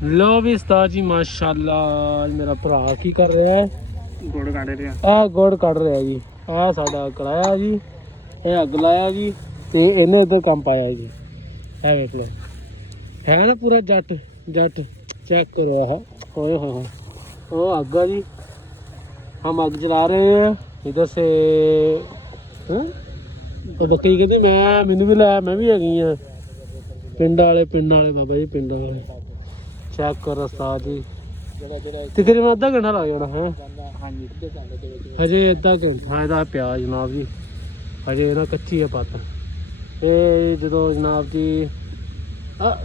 लो भी उस्ताद जी माशाल्लाह मेरा भरा की कर रहा है ਗੁੜ ਕੱਢ ਰਿਹਾ आ गुड़ कट रहा जी आ साडा कढ़ाया जी ये अग लाया जी ते इन्हें इधर काम पाया जी है वेख लो है ना पूरा जट जट चेक करो आह ओए होए ओ अग आ जी हम अग जला रहे हैं इधर से तो बकरी कहते मैनू भी लाया मैं भी हैगी हाँ पिंड वाले बाबा जी पिंड वाले चेक कर उस्ताद जी तकरीबन अद्धा घंटा लग जाना है हजे अद्धा घंटा हाँ ਇਹਦਾ ਪਿਆ जनाब जी हजे ना कच्ची है पत्त ते जो जनाब जी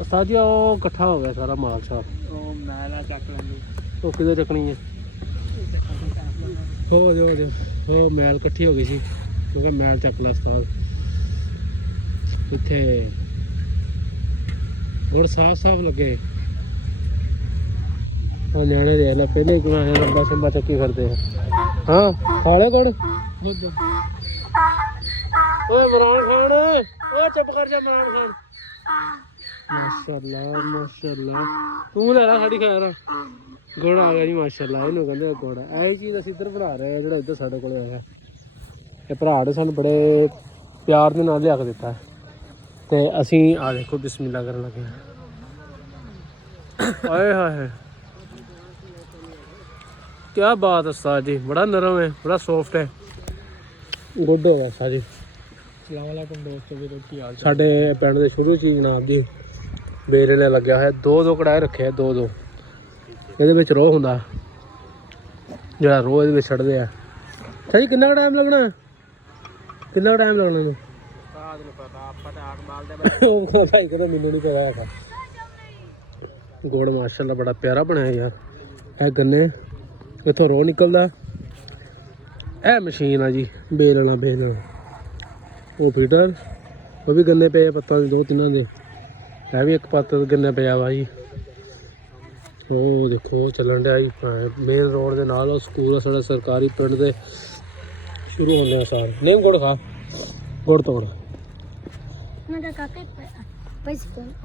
उस्ताद जी ਉਹ ਇਕੱਠਾ ਹੋ ਗਿਆ ਸਾਰਾ ਮਾਲ ਸ਼ਾਲ ਉਹ ਮੈਲਾ ਚੱਕ ਲੈਂਦੇ ਉਹ ਕਿਦੋਂ ਚੱਕਣੀ ਹੈ ਹੋ ਜੋ ਉਹ ਮੈਲ ਇਕੱਠੀ ਹੋ ਗਈ ਸੀ ਕਿਉਂਕਿ ਮੈਲ ਚੱਕ ਲਿਆ ਉਸਤਾਦ ਇੱਥੇ ਹੋਰ ਸਾਫ ਲੱਗੇ हाँ न्याणे दे ला पहले ही लंबा शंबा चक्की करते हैं हाँ खाले कौन ओए इमरान खान ओए चुप कर जा इमरान खान माशाल्लाह तू ले ला साड़ी खैर गुड़ आ गया जी माशाल्लाह इन्हू कहते गुड़ ऐसी चीज़ असीं इधर बना रहे हैं जो इधर साढ़े को आया ये भरा ने सानू बड़े प्यार दे नाल लिया के दिता है ते असीं आ देखो बिस्मिल्लाह करन लगे आए हाय क्या बात है उस्ताद जी बड़ा नरम है बड़ा सॉफ्ट है गुड हो गया उस्ताद जी साढ़े पिंड के शुरू च जनाब जी बेरे ने लग्या है दो कड़ाए रखे दो ये रोह होंदा जो रोह ये छड़ते हैं अच्छा जी कितना टाइम लगना भाई कहते मैनू नहीं पता है गुड़ माशाल्लाह बड़ा प्यारा बनया यार है गन्ने इतों रोह निकलदा है मशीन आ जी बेलना वो फीटर वो भी गन्ने पे पत्ता दो तिना दे है भी एक पत्ता गन्ने पे वा जी ओ देखो चलन दिया जी मेन रोड के नाल स्कूल साढ़ा सरकारी पिंड दे शुरू होने सार नहीं गुड़ खा गुड़ तोड़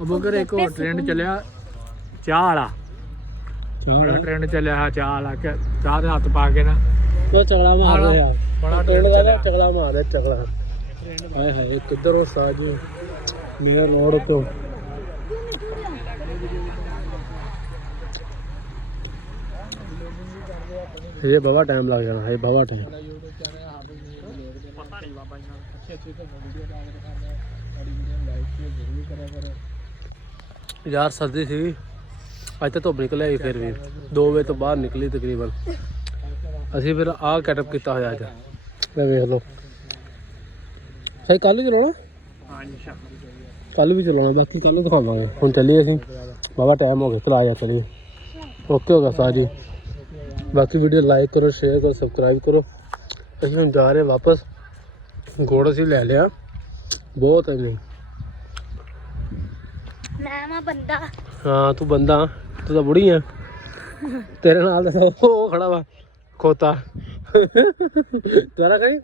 अब अगर एक और ट्रेंड चलिया चाह वाला ट्रेंड चलिया चाह वाला चाह दे हथ पा के ना वो चगड़ा मार रहा है बड़ा ट्रेंड लगा चगड़ा मार रहा चगड़ा हाय हाय किधर हो साज मेरे रोड पे ये बाबा टाइम लग जाना है बाबा टाइम यार सर्दी थी अज तो धुप निकल आई फिर भी 2 बजे तो बाहर निकली तकरीबन असी फिर आ कैटअप किया होया अज वेख लो सही कल ही चलाना कल भी चलाना बाकी कल दिखावांगे हुण चलिए असीं बाबा टाइम हो गया चला जा चलिए ओके हो गया साह जी बाकी वीडियो लाइक करो शेयर करो सबसक्राइब करो असीं हुण जा रहे वापस गुड़ असीं लै लिया बहुत है नहीं बंदा हाँ तू बंदा तू तो बुढ़ी है तेरे नाल वो खड़ा वा खोता तेरा कहीं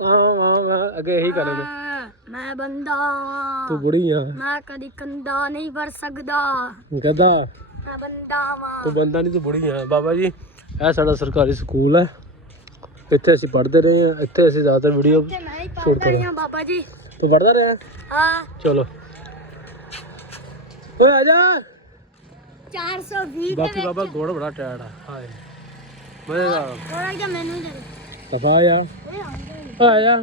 अगे यही करेंगे मैं बंदा तू बुढ़ी है मैं कदी कंधा नहीं भर सकदा गधा मैं बंदा वां तू बंदा नहीं तू बुढ़ी है बाबा जी यह साडा सरकारी स्कूल है इत्थे असीं पढ़ते रहे हैं इत्थे असीं ज़्यादातर वीडियो शूट कर रहे हैं बाबा जी तू पढ़ता रहा हां चलो ओए आजा 420 बाकी बाबा गुड़ बड़ा टाइट है हाय मजेदार थोड़ा जा मेनू दे दफा आया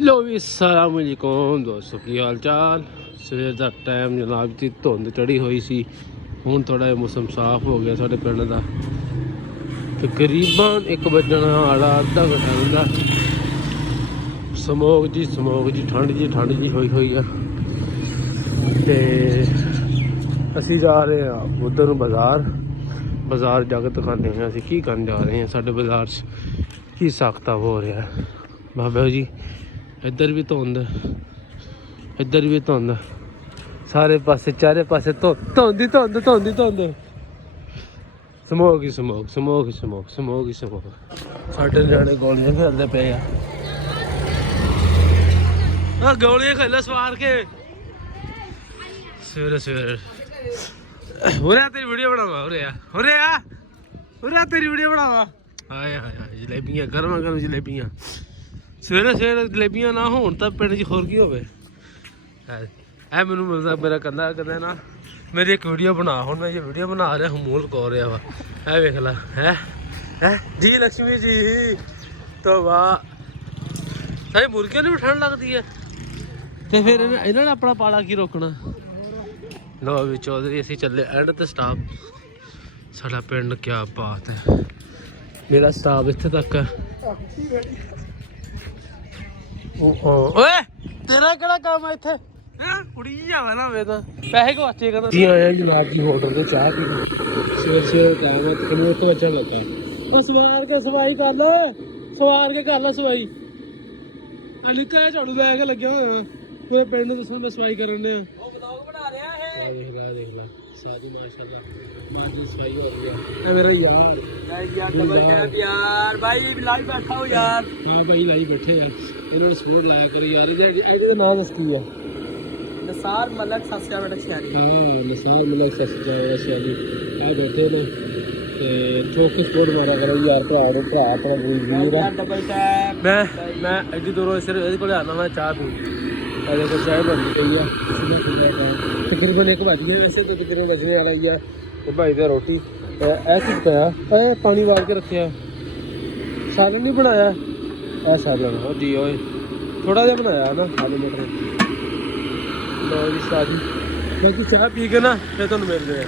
लो भी अस्सलाम वालेकुम दोस्तों की हाल चाल सवेर का टाइम जनाब की धुंध चढ़ी हुई सी हुण थोड़ा मौसम साफ हो गया साढ़े पिंड का तकरीबन 1 बजन वाला अद्धा घंटा रहिंदा समोग जी ठंड जी हुई है ते असी जा रहे हैं उधर बाजार जाकर दिखाने हैं असी की करन जा रहे हैं साढ़े बाजार की साख्ता हो रहा है बाबा जी इधर भी धुंध सारे पासे चारे पासे धुंध समोग ही समोग साढ़े न्याणे गोलियां खेलते पे गोलियां खेल सवार के सवेरे ਉਰੇ ਆ ਤੇਰੀ ਵੀਡੀਓ ਬਣਾਵਾ ਉਰੇ ਆ ਤੇਰੀ ਵੀਡੀਓ ਬਣਾਵਾ ਹਾਏ ਹਾਏ ਹਾਏ ਜਲੇਬੀਆਂ ਗਰਮਾ ਗਰਮ ਜਲੇਬੀਆਂ ਸਵੇਰੇ ਜਲੇਬੀਆਂ ਨਾ ਹੋਣ ਤਾਂ ਪਿੰਡ 'ਚ ਹੋਰ ਕੀ ਹੋਵੇ ਇਹ ਮੈਨੂੰ ਮਿਲਦਾ ਮੇਰਾ ਕਹਿੰਦਾ ਨਾ ਮੇਰੀ ਇੱਕ ਵੀਡੀਓ ਬਣਾ ਹੁਣ ਮੈਂ ਇਹ ਵੀਡੀਓ ਬਣਾ ਰਿਹਾ ਹਮੂਲ ਕੋ ਰਿਹਾ ਵਾ ਇਹ ਵੇਖ ਲੈ ਹੈ ਜੀ ਲక్ష్ਮੀ ਜੀ ਤੋਂ ਵਾਹ ਸਾਰੇ ਮੁਰਗਿਆਂ ਨੂੰ ਵੀ ਠੰਡ ਲੱਗਦੀ ਹੈ ਤੇ ਫਿਰ ਇਹਨਾਂ ਨੇ ਆਪਣਾ ਪਾਲਾ ਕੀ ਰੋਕਣਾ ਲੋ ਵੀ ਚੌਧਰੀ ਅਸੀਂ ਚੱਲੇ ਐਂਡ ਤੇ ਸਟਾਪ ਸਾਡਾ ਪਿੰਡ ਕਿਆ ਬਾਤ ਹੈ ਮੇਰਾ ਸਟਾਪ ਇੱਥੇ ਤੱਕ ਹੈ ਓਏ ਤੇਰਾ ਕਿਹੜਾ ਕੰਮ ਹੈ ਇੱਥੇ ਕੁੜੀ ਜਾਵਾ ਨਾ ਵੇ ਤਾਂ ਪੈਸੇ ਗਵਾਚੇ ਕਹਿੰਦਾ ਜੀ ਆਇਆ ਜਨਾਬ ਜੀ ਹੋਟਲ ਤੇ ਚਾਹ ਪੀ ਸਵੇਰ ਟਾਈਮ ਹੈ ਤੈਨੂੰ 1 ਵਜੇ ਲੱਗਾ ਉਹ ਸਵਾਰ ਕੇ ਸਵਾਈ ਕਰ ਲੈ ਸਵਾਈ ਅਲਿਕਾ ਝਾੜੂ ਲੈ ਕੇ ਲੱਗਿਆ ਹੋਇਆ ਪੂਰੇ ਪਿੰਡ ਨੂੰ ਦੱਸੋ ਮੈਂ ਸਵਾਈ ਕਰਨ ਦੇ ਉਹ ਵਲੌਗ ਬਣਾ ਰਿਹਾ ਹੈ ਦੇਖ ਲੈ ਸਾਦੀ ਮਾਸ਼ਾਅੱਲਾ ਮਾਜੀ ਸਵਾਈ ਹੋ ਰਹੀ ਹੈ ਇਹ ਮੇਰਾ ਯਾਰ ਡਬਲ ਕੈਪ ਯਾਰ ਭਾਈ ਲਾਈਵ ਬੈਠਾ ਹੋ ਯਾਰ ਹਾਂ ਭਾਈ ਲਾਈਵ ਬੈਠੇ ਯਾਰ ਇਹਨਾਂ ਨੂੰ ਸਪੋਰਟ ਲਾਇਆ ਕਰੋ ਯਾਰ ਆਈਡੀ ਦਾ ਨਾਮ ਦੱਸ ਕੀ ਹੈ ਨਸਾਰ ਮਲਕ ਸਸਿਆਵਟ ਸ਼ਹਿਰੀ ਹਾਂ ਨਸਾਰ ਮਲਕ ਸਸਿਆਵਟ ਆ ਬੈਠੇ ਨੇ ਤੇ ਚੋਕ ਸਪੋਰਟ ਮਾਰਿਆ ਕਰੋ ਯਾਰ ਭਰਾ ਆਪਣਾ ਵੀਰ ਆ ਡਬਲ ਕੈਪ ਮੈਂ ਐਡੀ ਦੂਰੋਂ ਸਿਰ ਇਹਦੇ ਕੋਲ ਆਣਾ ਮੈਂ ਚਾਹ ਪੀ ਇਹਦੇ ਕੋਲ ਚਾਹ ਬਣਦੀ ਪਈ ਆ ਤਕਰੀਬਨ 1 ਵਜ ਗਿਆ ਵੈਸੇ ਤਾਂ ਤਕਰੀਬਨ ਵਜਣੇ ਵਾਲਾ ਹੀ ਆ ਤੇ ਭਾਈ ਤੇ ਰੋਟੀ ਇਹ ਕੀ ਪਿਆ ਇਹ ਪਾਣੀ ਵਾਰ ਕੇ ਰੱਖਿਆ ਸਾਲਨ ਨਹੀਂ ਬਣਾਇਆ ਇਹ ਸਾਲਨ ਹੋ ਜੀ ਓਏ ਥੋੜਾ ਜਿਹਾ ਬਣਾਇਆ ਨਾ ਆਲੂ ਮਟਰ ਲੋ ਜੀ ਸਾਜੀ ਬਾਕੀ ਚਾਹ ਪੀ ਕੇ ਨਾ ਫਿਰ ਤੁਹਾਨੂੰ ਮਿਲਦੇ ਆ